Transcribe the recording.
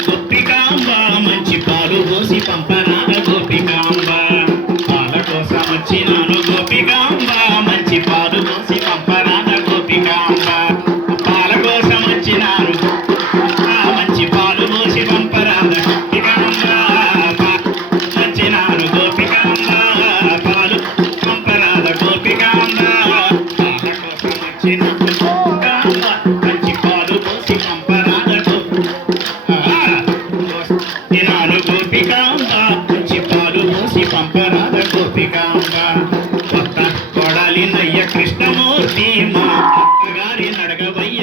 గోపికాంబ మంచి పాలు పోసి పంపరాద గోపికాంబ పాల కోసం వచ్చినాను గోపికాంబ మంచి పాలు పోసి పంపరాద గోపికాంబ పాల కోసం వచ్చినాను మంచి పాలు పోసి పంపరాద గోపికాంబ వచ్చినాను గోపికాంబ పాలు పంపరాద గోపికాంబ పాల కోసం వచ్చినాను మంచి పాలు పోసి పంపరాద గోపికాంబ మంచి పాలు పోసి పంపరాద గోపికాంబ కొత్త కొడాలి నయ్య కృష్ణమూర్తి మా అక్కగారి నడగవయ్య